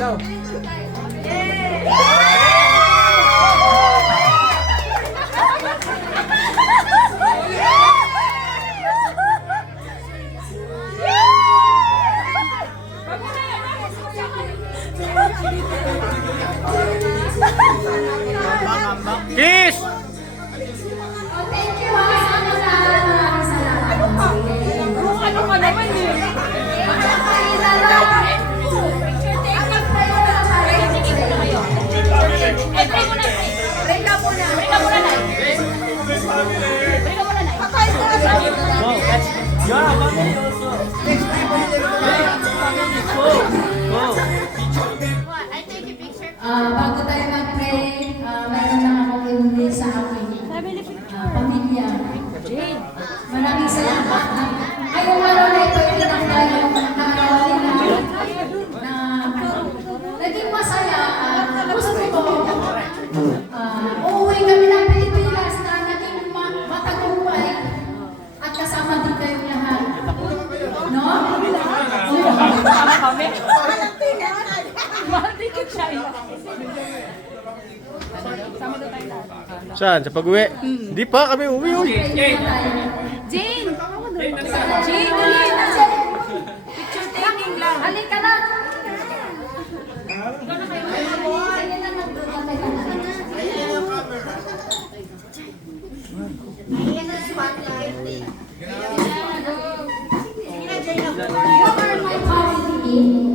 Hello. Kiss! Thank you ha. Sana maraming salamat. Ano ka naman eh? Bago tayo mag-pray, mayroon lang akong iuwi sa akin. Pamilya. Maraming salamat. Ngayong araw na ito, itinanggal yung nakakawin na naging masaya. Gusto ko uuwi kami ng Pilipinas na naging matagumpay at kasama din kayong lahat. No? Sama kami. Mahal din kita siya. Sama doon tayo lahat. Saan? Sa pag-uwi? Hindi pa kami uwi. Jane! Jane! Picture taking lang. Halika na! You are my family.